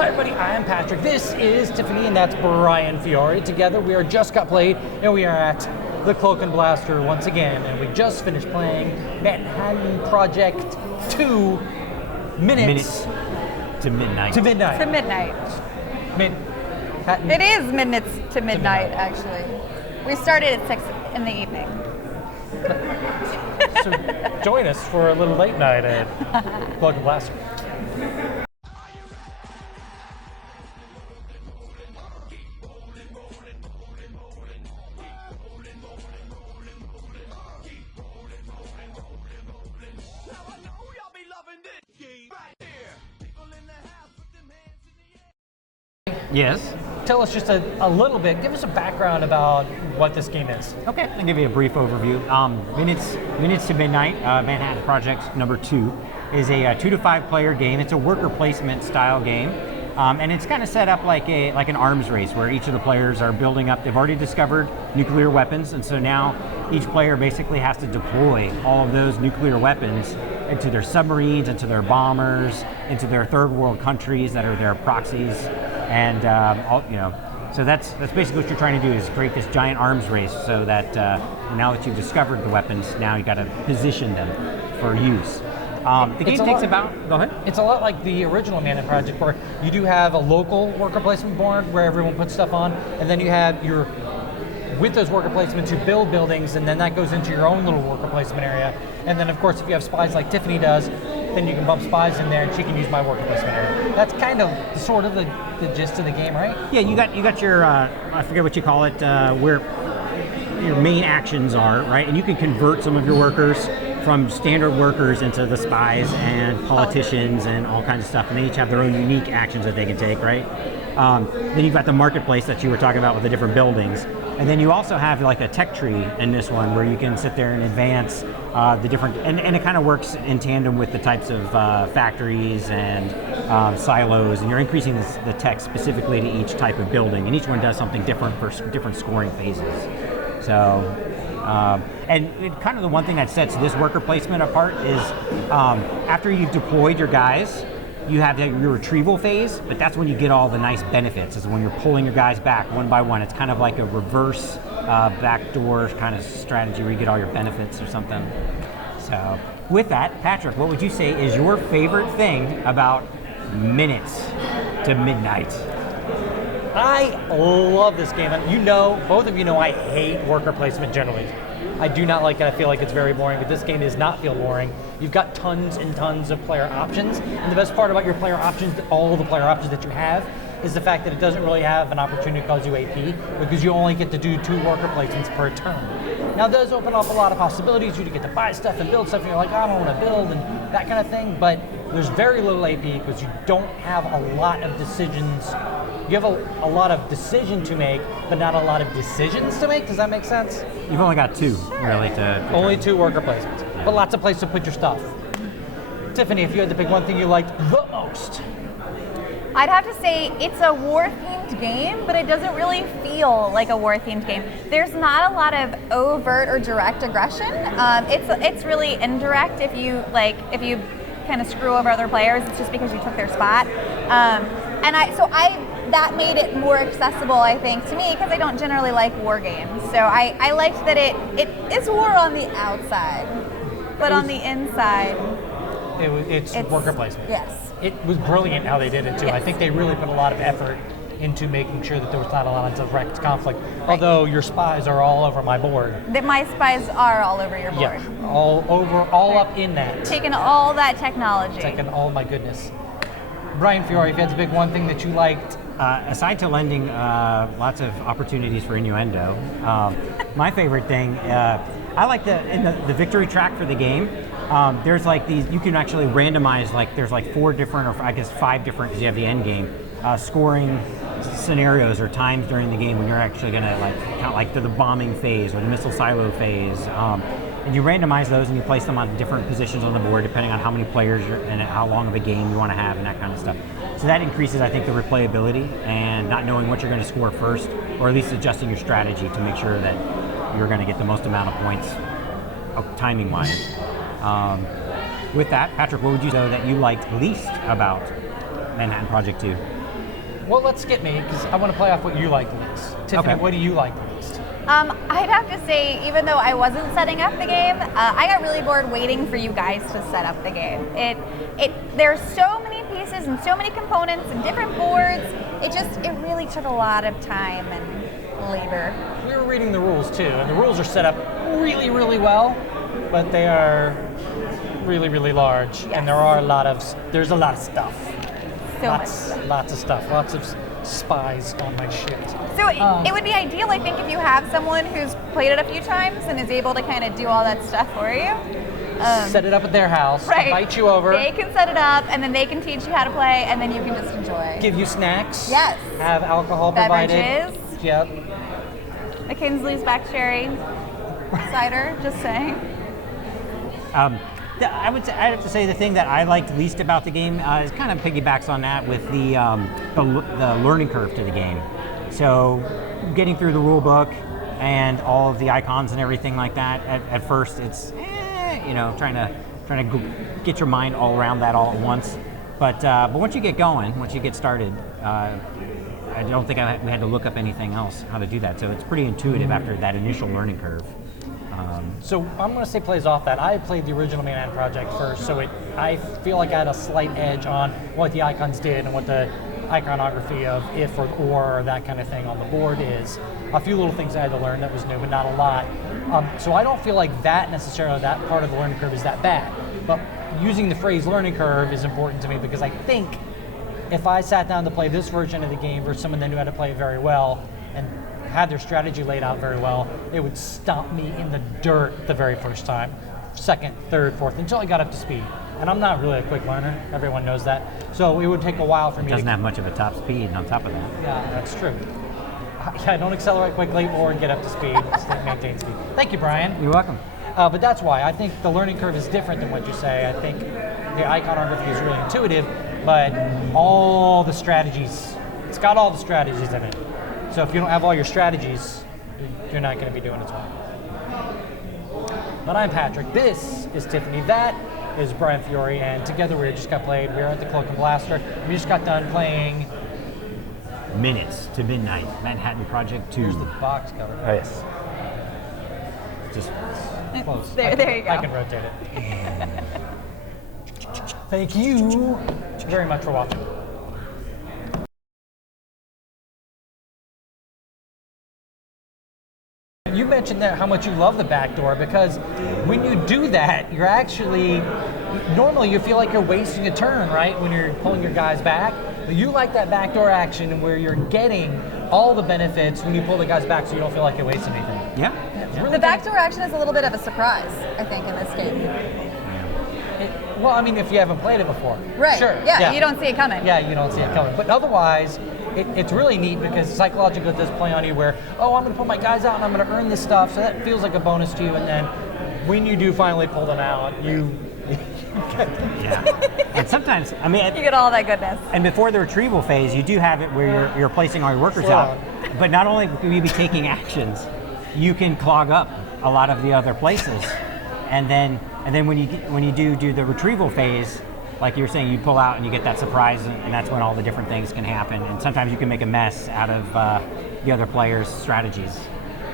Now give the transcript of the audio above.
Hi everybody, I'm Patrick. This is Tiffany and that's Brian Fiore. Together we are Just Got Played and we are at the Cloak and Blaster once again. And we just finished playing Manhattan Project 2 minutes to midnight. To midnight. To midnight. Manhattan. It is minutes to midnight, actually. We started at 6 in the evening. So join us for a little late night at Cloak and Blaster. Yes. Tell us just a little bit, give us a background about what this game is. Okay, I'll give you a brief overview. Minutes to Midnight, Manhattan Project number 2, is a 2 to 5 player game. It's a worker placement style game. And it's kind of set up like an arms race where each of the players are building up. They've already discovered nuclear weapons, and so now each player basically has to deploy all of those nuclear weapons into their submarines, into their bombers, into their third world countries that are their proxies, and so that's basically what you're trying to do, is create this giant arms race so that now that you've discovered the weapons, now you got to position them for use. The game takes about, go ahead. It's a lot like the original Manhattan Project, where you do have a local worker placement board where everyone puts stuff on, and then you have with those worker placements, you build buildings, and then that goes into your own little worker placement area. And then, of course, if you have spies like Tiffany does, then you can bump spies in there, and she can use my worker placement area. That's kind of sort of the gist of the game, right? Yeah, you got your I forget what you call it, where your main actions are, right? And you can convert some of your workers from standard workers into the spies and politicians and all kinds of stuff, and they each have their own unique actions that they can take, right? Then you've got the marketplace that you were talking about with the different buildings, and then you also have like a tech tree in this one where you can sit there and advance the different, and it kind of works in tandem with the types of factories and silos, and you're increasing the tech specifically to each type of building, and each one does something different for different scoring phases. So. And kind of the one thing that sets this worker placement apart is after you've deployed your guys, you have your retrieval phase, but that's when you get all the nice benefits, is when you're pulling your guys back one by one. It's kind of like a reverse backdoor kind of strategy where you get all your benefits or something. So with that, Patrick, what would you say is your favorite thing about Minutes to Midnight? I love this game. Both of you know I hate worker placement generally. I do not like it. I feel like it's very boring, but this game does not feel boring. You've got tons and tons of player options, and the best part about your player options, all the player options that you have, is the fact that it doesn't really have an opportunity to cause you AP, because you only get to do 2 worker placements per turn. Now it does open up a lot of possibilities. You get to buy stuff and build stuff, and you're like, I don't want to build, and that kind of thing, but there's very little AP because you don't have a lot of decisions. You have a lot of decision to make, but not a lot of decisions to make. Does that make sense? You've only got 2, really, to only 2 worker placements, but lots of places to put your stuff. Tiffany, if you had to pick one thing you liked the most. I'd have to say it's a war-themed game, but it doesn't really feel like a war-themed game. There's not a lot of overt or direct aggression. It's really indirect. If you kind of screw over other players, it's just because you took their spot. That made it more accessible, I think, to me, because I don't generally like war games. So I liked that it is war on the outside, but on the inside, it's worker placement. Yes. It was brilliant how they did it too. Yes. I think they really put a lot of effort into making sure that there was not a lot of direct conflict. Right. Although your spies are all over my board. My spies are all over your board. Yeah, all up in that. Taking all that technology. Taking all my goodness. Brian Fiore, if you had to pick one thing that you liked. Aside to lending lots of opportunities for innuendo, my favorite thing, I like the victory track for the game. There's like these, you can actually randomize, like there's like 4 different, or I guess 5 different, because you have the end game, scoring scenarios or times during the game when you're actually going to count like the bombing phase or the missile silo phase. And you randomize those and you place them on different positions on the board depending on how many players and how long of a game you want to have and that kind of stuff. So that increases, I think, the replayability and not knowing what you're going to score first, or at least adjusting your strategy to make sure that you're going to get the most amount of points timing-wise. With that, Patrick, what would you say that you liked least about Manhattan Project 2? Well, let's skip me because I want to play off what you like the least. Tiffany, Okay. what do you like the least? I'd have to say, even though I wasn't setting up the game, I got really bored waiting for you guys to set up the game. There's so many pieces and so many components and different boards. It really took a lot of time and labor. We were reading the rules too, and the rules are set up really, really well, but they are really, really large, Yes. and there's a lot of stuff. Lots of stuff. Lots of spies on my shit. So it would be ideal, I think, if you have someone who's played it a few times and is able to kind of do all that stuff for you. Set it up at their house, Right. invite you over, They can set it up, and then they can teach you how to play, and then you can just enjoy. give you snacks, Yes. have alcohol Beverages. provided. Yep. A Kinsley's Back Cherry cider, just saying. I'd have to say the thing that I liked least about the game is kind of piggybacks on that with the learning curve to the game. So getting through the rule book and all of the icons and everything like that. At first, it's trying to get your mind all around that all at once. But once you get going, once you get started, I don't think we had to look up anything else how to do that. So it's pretty intuitive after that initial learning curve. So I'm going to say plays off that. I played the original Minion project first, so I feel like I had a slight edge on what the icons did and what the iconography of if or that kind of thing on the board is. A few little things I had to learn that was new, but not a lot. So I don't feel like that part of the learning curve is that bad. But using the phrase learning curve is important to me because I think if I sat down to play this version of the game versus someone that knew how to play it very well and had their strategy laid out very well, it would stomp me in the dirt the very first time, second, third, fourth, until I got up to speed. And I'm not really a quick learner. Everyone knows that. So it would take a while for me Doesn't to... have much of a top speed on top of that. Yeah, that's true. I don't accelerate quickly or get up to speed, maintain speed. Thank you, Brian. You're welcome. But that's why I think the learning curve is different than what you say. I think the iconography is really intuitive, but all the strategies, it's got all the strategies in it. So if you don't have all your strategies, you're not going to be doing it well. But I'm Patrick. This is Tiffany. That is Brian Fiore, and together we just got played. We're at the Cloak and Blaster. We just got done playing. Minutes to Midnight, Manhattan Project 2. Here's the box cover. Oh, yes. Just Close. There you go. I can rotate it. Thank you very much for watching. You mentioned there how much you love the back door because when you do that, you're actually, normally you feel like you're wasting a turn, right? When you're pulling your guys back. But you like that backdoor action where you're getting all the benefits when you pull the guys back so you don't feel like you're wasting anything. yeah. The backdoor action is a little bit of a surprise, I think, in this game. Well, I mean, if you haven't played it before. Right. Sure. Yeah, you don't see it coming. Yeah, you don't see it coming. But otherwise, it's really neat because psychologically it does play on you where, oh, I'm going to put my guys out and I'm going to earn this stuff. So that feels like a bonus to you. And then when you do finally pull them out, you... Yeah. And sometimes, I mean, You get all that goodness. and before the retrieval phase, you do have it where you're placing all your workers Slow out. But not only will you be taking actions, you can clog up a lot of the other places. And then when you do the retrieval phase, like you were saying, you pull out and you get that surprise, and that's when all the different things can happen. And sometimes you can make a mess out of the other players' strategies.